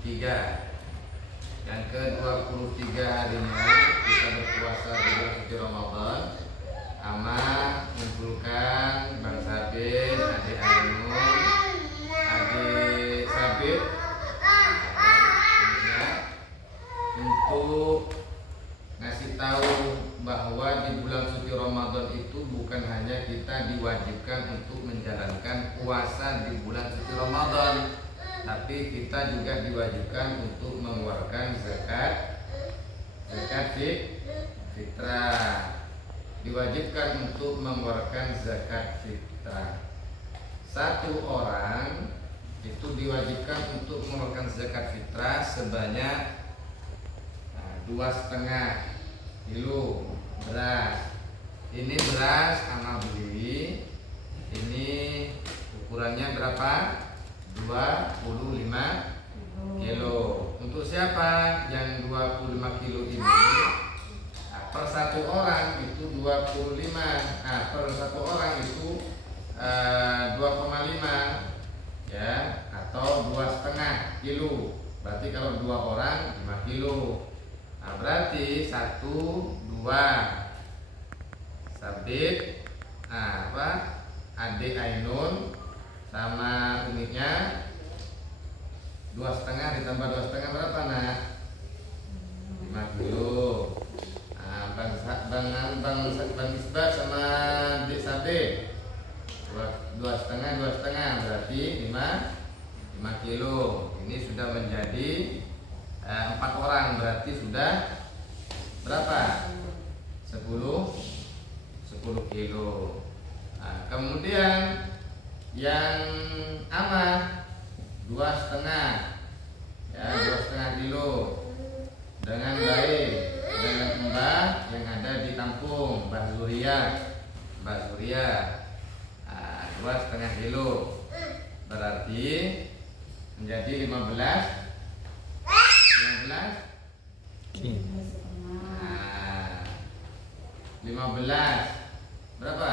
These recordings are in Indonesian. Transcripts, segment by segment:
23. Yang ke-23 harinya kita berpuasa di bulan suci Ramadan. Ama mengumpulkan Bang Sabit, Adik Ainun, Adik Sabit untuk ngasih tahu bahwa di bulan suci Ramadan itu bukan hanya kita diwajibkan untuk menjalankan puasa di bulan suci Ramadan, tapi kita juga diwajibkan untuk mengeluarkan zakat fitrah. Diwajibkan untuk mengeluarkan zakat fitrah. Satu orang itu diwajibkan untuk mengeluarkan zakat fitrah sebanyak 2,5 kilo beras. Ini beras Ana beli. Ini ukurannya berapa? 25 kilo. Untuk siapa yang 25 kilo ini? Per satu orang itu 25. Per satu orang itu 2,5 ya, atau 2,5 kilo. Berarti kalau 2 orang 5 kilo. Nah, berarti 1, 2 Sabit, Adik Ainun sama uniknya 2,5 ditambah 2,5 berapa nak? 5 kilo. Bang Isbat sama Dik Sabit 2,5 berarti 5 kilo. Ini sudah menjadi 4 orang, berarti sudah berapa? 10 kilo. Nah, kemudian yang Amah 2,5 ya, 2,5 kilo dengan baik dengan Mbah yang ada di kampung Mbah Zuria. 2,5 kilo berarti menjadi 15 berapa?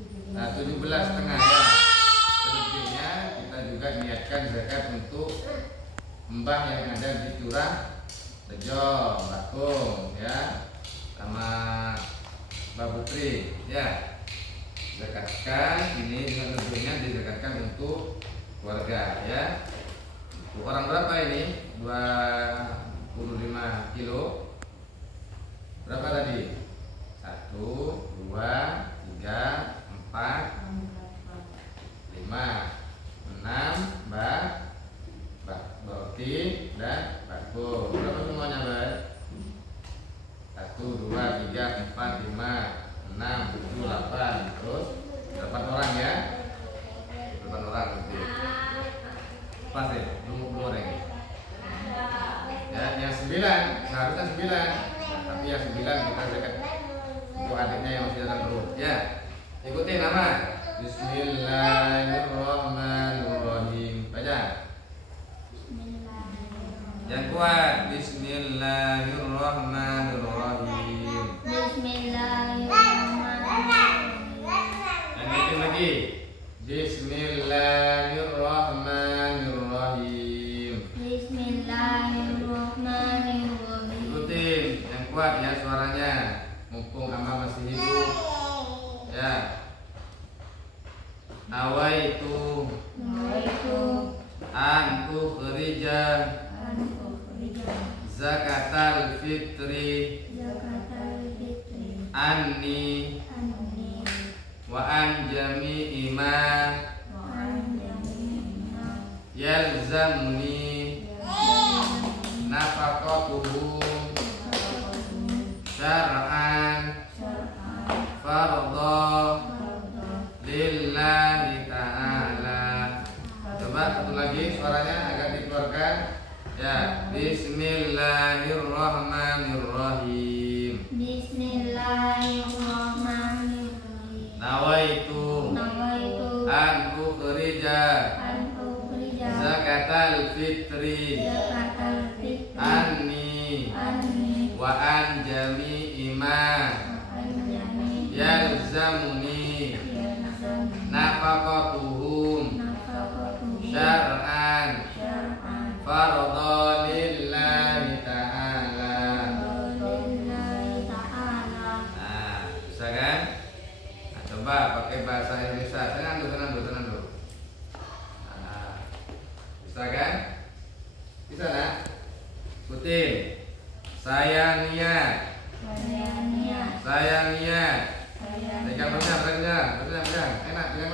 17,5 ya. Selebihnya kita juga niatkan zakat untuk Mbah yang ada di Curah Rejo, Bakung ya, sama Mbak Putri ya. Zakatkan ini dengan lebihnya dizakatkan untuk keluarga ya. Orang berapa ini? 25 kilo. Berapa tadi? 1, 2, 3, 4, 5, 6 Mbak Boti dan Bakul. Berapa semuanya Mbak? 1, 2, 3, 4, 5, 6, 7, 8. Terus 8 orang ya. 8 orang nanti. Pas ya? Belum goreng ya. Yang 9 seharusnya 9, tapi yang 9 kita zakat untuk adiknya yang masih dalam perut ya. Ikuti nama. Bismillahirrahmanirrahim. Baca yang kuat. Bismillahirrahmanirrahim. Bismillahirrahmanirrahim. Yang bikin lagi. Bismillahirrahmanirrahim. Bismillahirrahmanirrahim. Ikutin yang kuat ya suaranya, mumpung Ama masih hidup ya. Nawaitu an ukhrija zakatal fitri anni wa an jami'i ma yalzamni nafaqatuhu syar'an fardhu lillahi ta'ala. Coba satu lagi suaranya agak dikeluarkan ya. Bismillahirrahmanirrahim. Bismillahirrahmanirrahim. Nawaitu an ukhrija zakatal fitri anni wa an jami'i ma yalzamuni nafaqatuhum syar'an Faradha lillahi ta'ala. Lillahi ta'ala. Nah, bisa kan? Nah, coba pakai bahasa Indonesia. Tenang dulu. Nah, bisa kan? Bisa nak? Ikutin. Saya niat. Pegang enak, pegang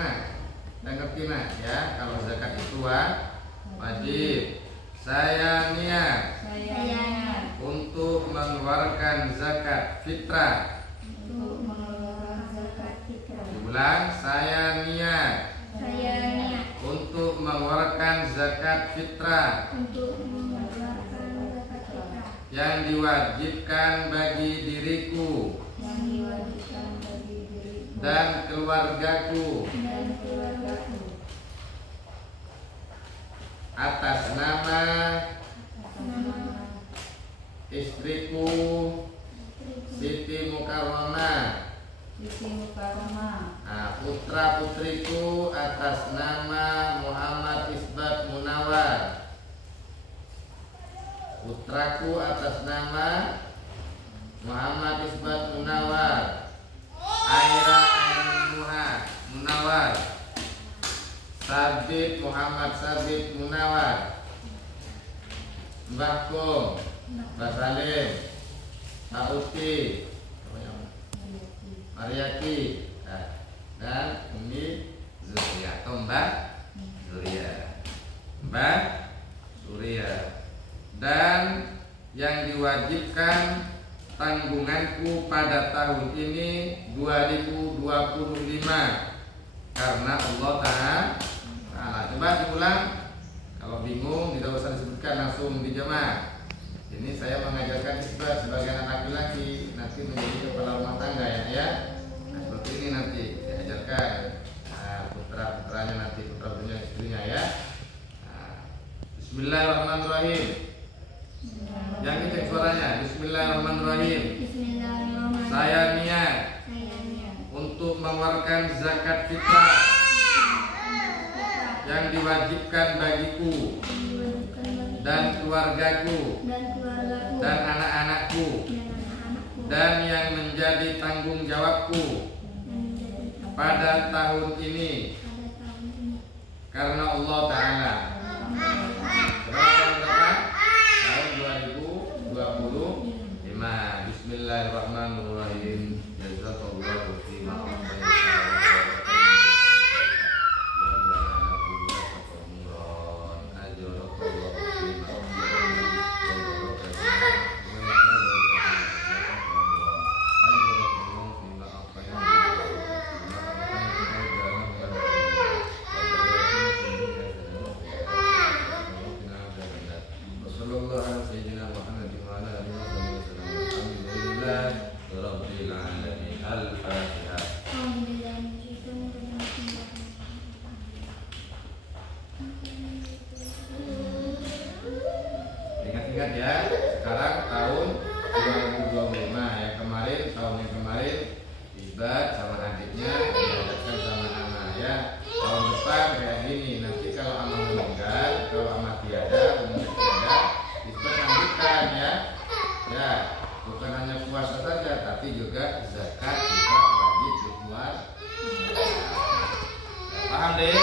nak. Dan ngerti nak ya, kalau zakat itu wajib. Saya niat untuk mengeluarkan zakat fitrah. Diulang, saya niat untuk mengeluarkan zakat fitrah yang diwajibkan bagi diriku dan keluargaku atas nama istriku Siti Mukarramah. Nah, putra putriku atas nama Muhammad Isbat Munawar. Putraku atas nama Muhammad Isbat Munawar. Aira Munawar. Sabit Muhammad Sabit Munawar. Mbah Kom, Mbah Salim, Mbah Uti, Mariati, dan Umi Zuria atau Mbah Zuria. Mbah Zuria. Dan yang diwajibkan tanggunganku pada tahun ini 2025 karena Allah Ta'ala. Coba diulang. Kalau bingung tidak usah disebutkan, langsung dijemah. Ini saya mengajarkan isbat sebagai anak laki-laki, nanti menjadi kepala rumah tangga ya. Nah, seperti ini nanti diajarkan. Putra-putranya nanti, putra-putranya istrinya ya. Bismillahirrahmanirrahim. Yang cek suaranya. Bismillahirrahmanirrahim. Saya niat untuk mengeluarkan zakat fitrah yang diwajibkan bagiku dan keluargaku dan anak-anakku dan yang menjadi tanggung jawabku pada tahun ini karena Allah Ta'ala. Tahun 2025. Bismillahirrahmanirrahim. Jazakallahu khairan. Ingat ya, sekarang tahun 2025 ya, tahun yang kemarin Isbat sama adiknya diajarkan sama Ama ya. Tahun depan kayak gini, nanti kalau Ama meninggal, kalau Ama tiada, Isbat lanjutkan ya. Ya, bukan hanya puasa saja, tapi juga zakat juga wajib dikeluarkan. Paham deh?